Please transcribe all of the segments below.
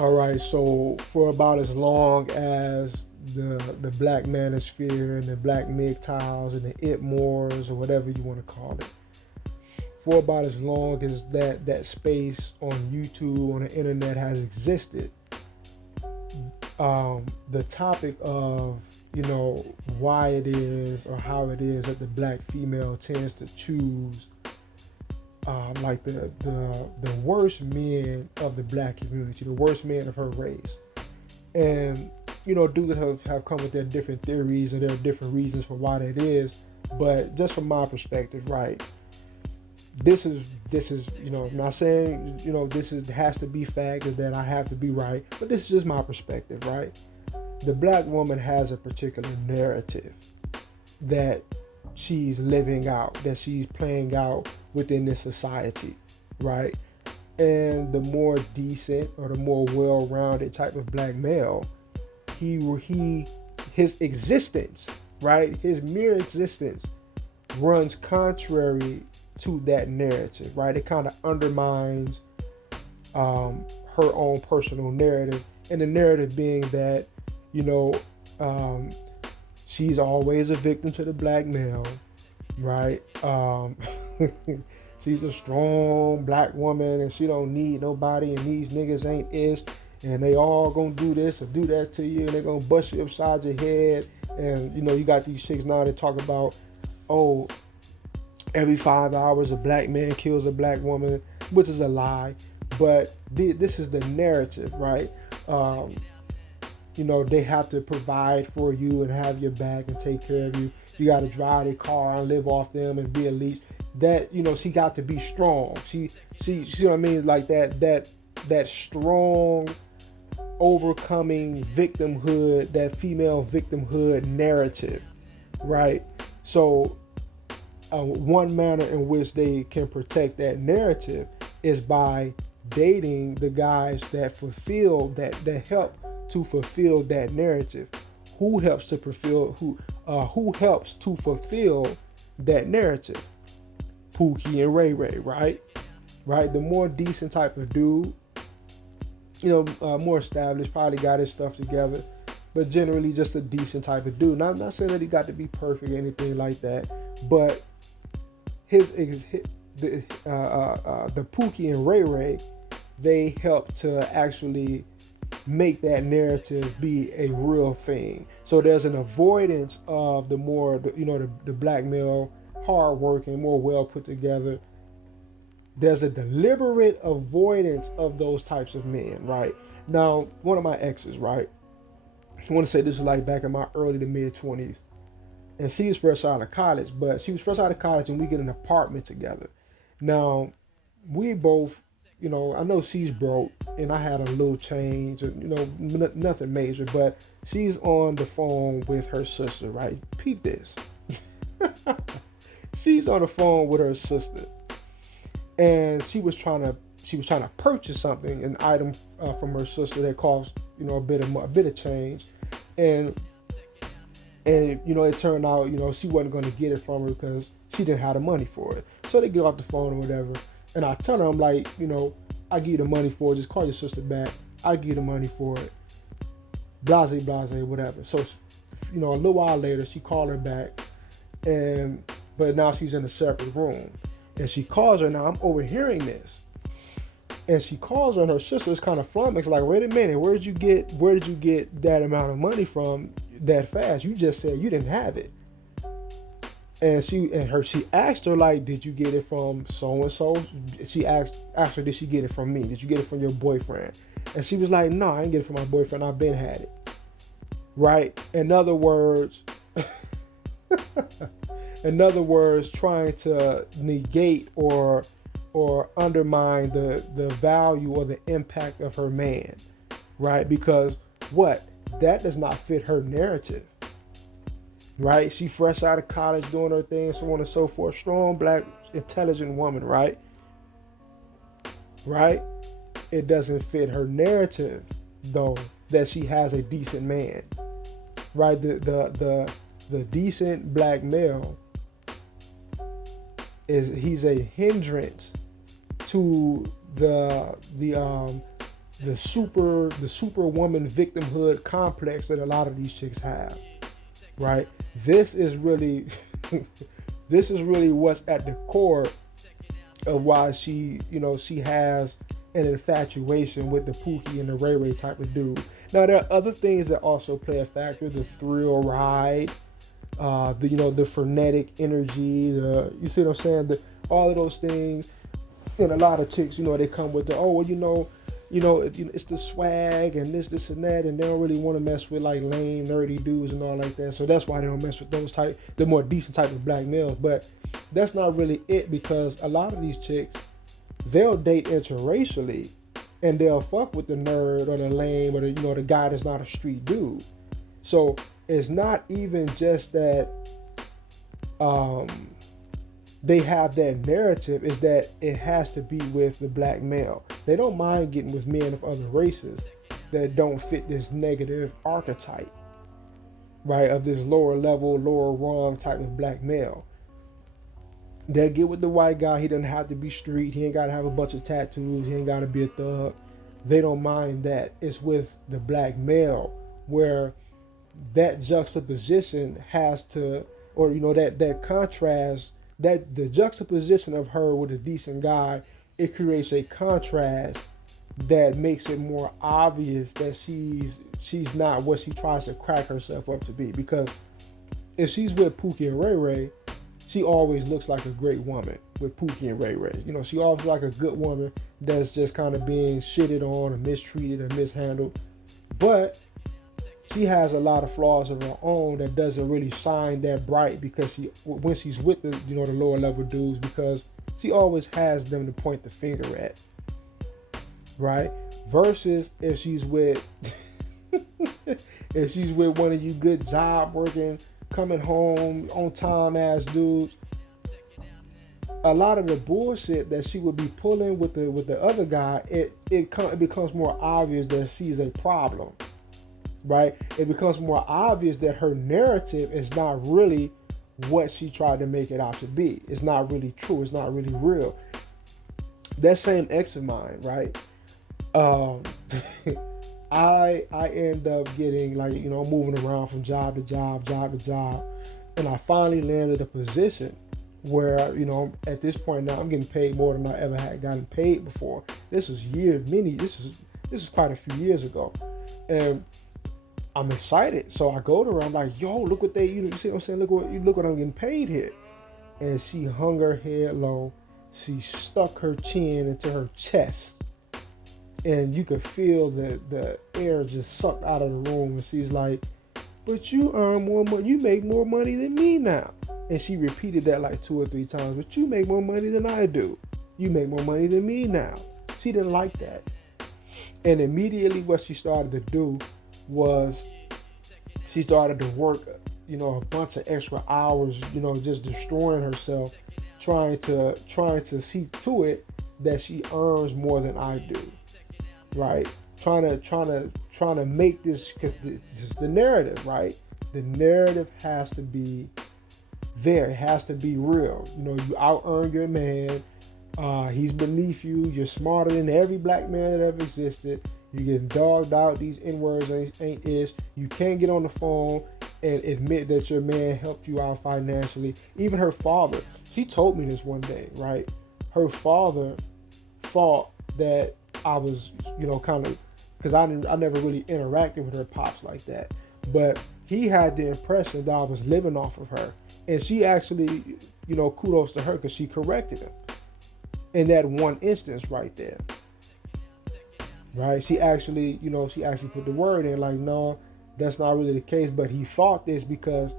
All right, so for about as long as the Black Manosphere and the Black MGTOWs and the Itmores or whatever you want to call it, for about as long as that space on YouTube on the internet has existed, the topic of why it is or how it is that the black female tends to choose like the worst men of the black community, the worst men of her race. And dudes have come with their different theories or their different reasons for why that is. But just from my perspective, right, this is I'm not saying this is has to be fact or that I have to be right, but this is just my perspective, right? The black woman has a particular narrative that she's living out, that she's playing out within this society, right? And the more decent or the more well-rounded type of black male, his existence, right, his mere existence runs contrary to that narrative, right? It kind of undermines her own personal narrative, and the narrative being that you know um, she's always a victim to the black male, right? She's a strong black woman and she don't need nobody, and these niggas ain't ish, and they all gonna do this or do that to you, and they gonna bust you upside your head. And you got these chicks now that talk about, oh, every 5 hours a black man kills a black woman, which is a lie. But this is the narrative, right? Um, they have to provide for you and have your back and take care of you. You got to drive their car and live off them and be a leech. That she got to be strong. She see what I mean, like that strong overcoming victimhood, that female victimhood narrative, right? So one manner in which they can protect that narrative is by dating the guys that fulfill that help to fulfill that narrative. Who helps to fulfill who helps to fulfill that narrative? Pookie and Ray Ray, right? Right. The more decent type of dude, more established, probably got his stuff together, but generally just a decent type of dude. Now, I'm not saying that he got to be perfect or anything like that, but the Pookie and Ray Ray, they help to actually make that narrative be a real thing. So there's an avoidance of the black male, hardworking, more well put together. There's a deliberate avoidance of those types of men, right? Now, one of my exes, right? I want to say this was like back in my early to mid 20s, and she was fresh out of college. But she was fresh out of college, and we get an apartment together. Now, we both, I know she's broke, and I had a little change, and nothing major. But she's on the phone with her sister, right? Peep this. She's on the phone with her sister, and she was trying to purchase something, an item from her sister that cost a bit of change, and it turned out she wasn't going to get it from her because she didn't have the money for it. So they get off the phone or whatever, and I tell her, I'm like, I give you the money for it. Just call your sister back. I give you the money for it. Blase, blase, whatever. So a little while later, she called her back, but now she's in a separate room, and she calls her. Now I'm overhearing this, and she calls her, and her sister is kind of flummoxed, like, wait a minute, where did you get that amount of money from that fast? You just said you didn't have it. And she asked her, like, did you get it from so and so? She asked her, did she get it from me? Did you get it from your boyfriend? And she was like, no, I didn't get it from my boyfriend. I've been had it. Right? In other words, trying to negate or undermine the value or the impact of her man, right? Because that does not fit her narrative, right? She fresh out of college doing her thing, so on and so forth. Strong, black, intelligent woman, right? Right? It doesn't fit her narrative, though, that she has a decent man, right? The decent black male he's a hindrance to the the superwoman victimhood complex that a lot of these chicks have, right? This is really this is really what's at the core of why she has an infatuation with the Pookie and the Ray Ray type of dude. Now there are other things that also play a factor: the thrill ride, the frenetic energy, you see what I'm saying? All of those things, and a lot of chicks, they come with the it's the swag and this and that, and they don't really want to mess with like lame, nerdy dudes and all like that. So that's why they don't mess with the more decent type of black males. But that's not really it, because a lot of these chicks, they'll date interracially, and they'll fuck with the nerd or the lame or the guy that's not a street dude. So it's not even just that they have that narrative, is that it has to be with the black male. They don't mind getting with men of other races that don't fit this negative archetype, right, of this lower level, lower rung type of black male. They'll get with the white guy. He doesn't have to be street. He ain't got to have a bunch of tattoos. He ain't got to be a thug. They don't mind that. It's with the black male where that juxtaposition has to, or that contrast, that the juxtaposition of her with a decent guy, it creates a contrast that makes it more obvious that she's not what she tries to crack herself up to be. Because if she's with Pookie and Ray Ray, she always looks like a great woman with Pookie and Ray Ray. She always like a good woman that's just kind of being shitted on or mistreated or mishandled. But she has a lot of flaws of her own that doesn't really shine that bright, because when she's with the the lower level dudes, because she always has them to point the finger at, right? Versus if she's with one of you good job working, coming home on time ass dudes, a lot of the bullshit that she would be pulling with the other guy, it becomes more obvious that she's a problem. Right? It becomes more obvious that her narrative is not really what she tried to make it out to be. It's not really true. It's not really real. That same ex of mine, right? I end up getting moving around from job to job, and I finally landed a position where at this point now I'm getting paid more than I ever had gotten paid before. This is this is quite a few years ago, and I'm excited. So I go to her. I'm like, yo, look what you see what I'm saying? Look what I'm getting paid here. And she hung her head low. She stuck her chin into her chest. And you could feel the air just sucked out of the room. And she's like, but you earn more money. You make more money than me now. And she repeated that like 2 or 3 times. But you make more money than I do. You make more money than me now. She didn't like that. And immediately what she started to do was she started to work, a bunch of extra hours, just destroying herself, trying to see to it that she earns more than I do, right? Trying to make this, because this is the narrative, right? The narrative has to be there. It has to be real. You out earn your man. He's beneath you. You're smarter than every black man that ever existed. You're getting dogged out. These N-words ain't ish. You can't get on the phone and admit that your man helped you out financially. Even her father, she told me this one day, right? Her father thought that I was, kind of, because I never really interacted with her pops like that. But he had the impression that I was living off of her. And she actually, kudos to her, because she corrected him in that one instance right there. Right? She actually put the word in, like, no, that's not really the case. But he thought this because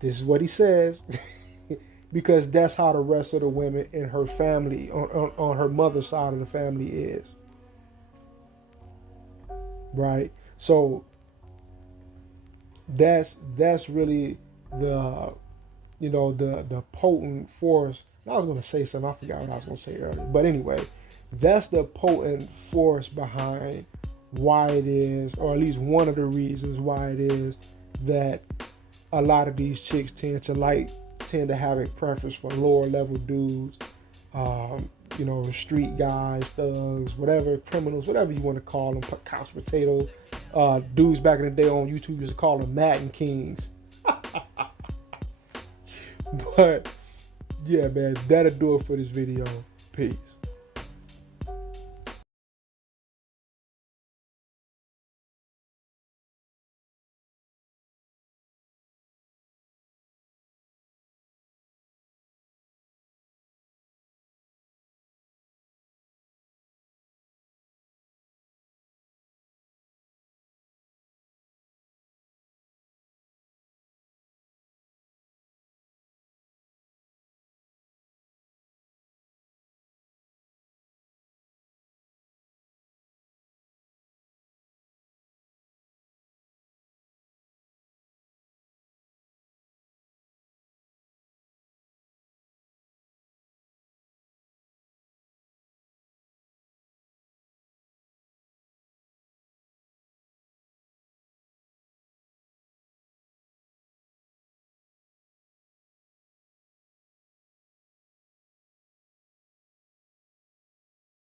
this is what he says, because that's how the rest of the women in her family, on her mother's side of the family is. Right? So that's really the potent force. I was going to say something, I forgot what I was going to say earlier. But anyway, that's the potent force behind why it is, or at least one of the reasons why it is, that a lot of these chicks tend to have a preference for lower level dudes, you know, street guys, thugs, whatever, criminals, whatever you want to call them, couch potato. Dudes back in the day on YouTube used to call them Madden Kings. But yeah, man, that'll do it for this video. Peace.